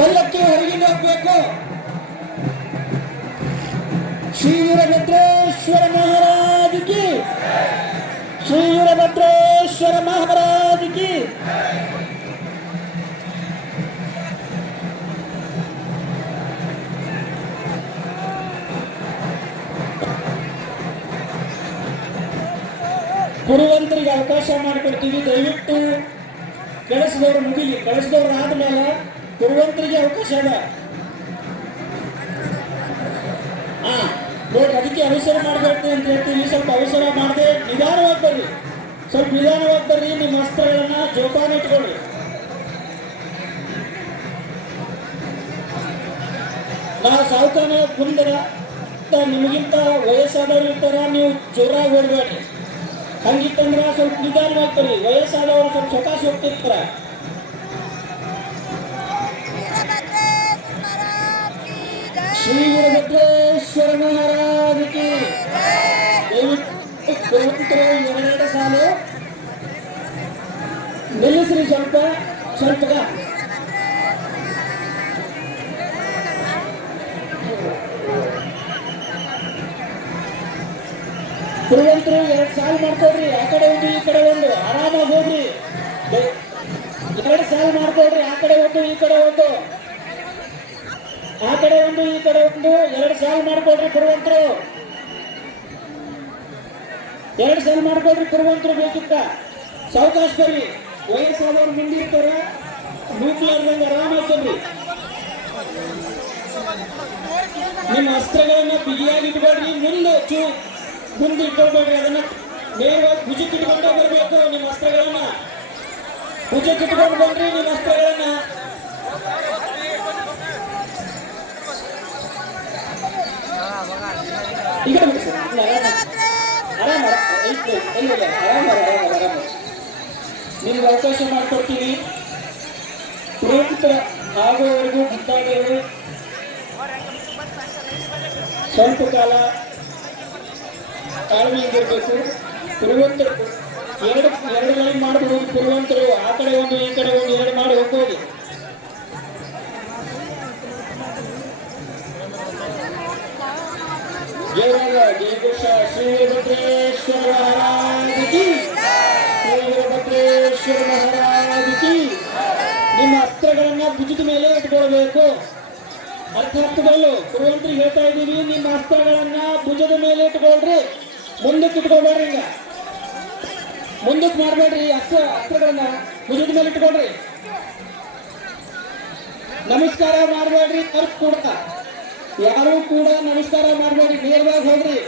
ಪಲ್ಲಕ್ಕಿ ಹೊರಗಿಂದ ಹೋಗ್ಬೇಕು. ಶ್ರೀ ವೀರಭದ್ರೇಶ್ವರ ಮಹಾರಾಜ್ ಕಿ, ಶ್ರೀ ವೀರಭದ್ರೇಶ್ವರ ಮಹಾರಾಜ್ ಕಿ. ಪುರುವಂತರಿಗೆ ಅವಕಾಶ ಮಾಡಿಕೊಡ್ತೀವಿ. ದಯವಿಟ್ಟು ಕಳಿಸಿದವರು ಮುಗಿಲಿ. ಕಳಿಸಿದವರು ಆದ್ಮೇಲೆ ಪುರುವಂತರಿಗೆ ಅವಕಾಶ ಅದ. ನೋಡ್ರಿ, ಅದಕ್ಕೆ ಅವಸರ ಮಾಡಬೇಕು ಅಂತ ಹೇಳ್ತೀವಿ. ಸ್ವಲ್ಪ ಅವಸರ ಮಾಡದೆ ನಿಧಾನವಾಗಿ ಬರ್ರಿ, ಸ್ವಲ್ಪ ನಿಧಾನವಾಗಿ ಬರ್ರಿ. ನಿಮ್ಮ ವಸ್ತ್ರಗಳನ್ನ ಜೋಪಾನ ಇಟ್ಕೊಳ್ಳಿ. ನಾವು ಸಾವುಕಾನ ಮುಂದೆ ನಿಮಗಿಂತ ವಯಸ್ಸಾದವ್ರು ಇರ್ತಾರ, ನೀವು ಜೋರಾಗಿ ಓಡಬೇಡ್ರಿ. ಹಂಗಿತ್ತಂದ್ರ ಸ್ವಲ್ಪ ನಿಧಾನವಾಗಿ ಬರ್ರಿ. ವಯಸ್ಸಾದವರು ಸ್ವಲ್ಪ ಸೊಕಾಸಿ ಹೋಗ್ತಿರ್ತಾರ. ಶ್ರೀ ವೀರಭದ್ರೇಶ್ವರ ಮಹಾರಾಜ್ ಕಿ. ಎರಡೆರಡು ಸಾಲು ನಿಲ್ಲಿಸ್ರಿ, ಸ್ವಲ್ಪ ಸ್ವಲ್ಪ. ಪುರುವಂತರು ಎರಡು ಸಾಲು ಮಾಡ್ಕೊಡ್ರಿ. ಆ ಕಡೆ ಒಂದು ಈ ಕಡೆ ಒಂದು, ಆರಾಮಾಗಿ ಹೋಗ್ರಿ. ಎರಡು ಸಾಲು ಮಾಡ್ಕೊಡ್ರಿ. ಆ ಕಡೆ ಒಂದು ಈ ಕಡೆ ಒಂದು, ಆ ಕಡೆ ಒಂದು ಈ ಕಡೆ ಒಂದು, ಎರಡು ಸಾಲು ಮಾಡ್ಕೊಡ್ರಿ. ಪುರುವಂತರು ಎರಡು ಸಾಲು ಮಾಡ್ಕೊಡ್ರಿ. ಪುರುವಂತರು ಬೇಕಿತ್ತ ಸಾವಕಾಶ ಬರ್ರಿ. ವಯಸ್ಸಾದವ್ರು ಮುಂದಿರ್ತಾರ, ನೂಕ್ಲಾರ್ದಂಗ ಆರಾಮಾಗ್ತದ್ರಿ. ನಿಮ್ಮ ಅಸ್ತ್ರಗಳನ್ನ ಬಿಗಿಯಾಗಿ ಇಟ್ಕೊಳ್ರಿ. ಮುಂದೆ ಇಟ್ಕೊಳ್ಬೇಡ್ರಿ. ಅದನ್ನ ನೇರವಾಗಿ ಭುಜಕ್ಕೆ ಇಟ್ಕೊಂಡೇ ಬರ್ಬೇಕು. ನಿಮ್ಮ ಅಸ್ತ್ರಗಳನ್ನ ಭುಜಕ್ಕೆ ಇಟ್ಕೊಂಡು ಬಂದ್ರಿ. ನಿಮ್ಮ ಅಸ್ತ್ರಗಳನ್ನ ಈಗ ನಿಮ್ಗೆ ಅವಕಾಶ ಮಾಡಿಕೊಡ್ತೀವಿ. ಪ್ರೇರಿತ ಆಗುವವರೆಗೂ ಮುಂತಾದವರು ಸ್ವಲ್ಪ ಕಾಲ ತಾಳ್ಮೆಯಿಂದಿರಬೇಕು. ಪುರುವಂತರು ಎರಡು ಲೈನ್ ಮಾಡಬಹುದು. ಪುರುವಂತರು ಆ ಕಡೆ ಒಂದು ಈ ಕಡೆ ಒಂದು ಎರಡು ಮಾಡಿ ಹೋಗ್ಬೋದು. ಜಯಘೋಷ. ಶ್ರೀ ವೀರಭದ್ರೇಶ್ವರ ಮಹಾರಾಜ್ ಕಿ, ಶ್ರೀ ವೀರಭದ್ರೇಶ್ವರ ಮಹಾರಾಜ್ ಕಿ. ನಿಮ್ಮ ಅಸ್ತ್ರಗಳನ್ನ ಭುಜದ ಮೇಲೆ ಇಟ್ಕೊಳ್ಬೇಕು. ಅರ್ಥಾರ್ಥಗಳು ಪುರುವಂತರಿಗೆ ಹೇಳ್ತಾ ಇದ್ದೀವಿ. ನಿಮ್ಮ ಅಸ್ತ್ರಗಳನ್ನ ಭುಜದ ಮೇಲೆ ಇಟ್ಕೊಳ್ರಿ. ಮುಂದಕ್ಕೆ ಇಟ್ಕೊಳ್ಬೇಡ್ರಿ. ಹಿಂಗ ಮುಂದಕ್ಕೆ ಮಾಡ್ಬೇಡ್ರಿ. ಅಸ್ತ್ರಗಳನ್ನ ಭುಜದ ಮೇಲೆ ಇಟ್ಕೊಳ್ರಿ. ನಮಸ್ಕಾರ ಮಾಡಬೇಡ್ರಿ. ಯಾರು ಕೂಡ ನಮಸ್ಕಾರ ಮಾಡಬೇಡ್ರಿ. ನೇರವಾಗಿ ಹೋಗ್ರಿ.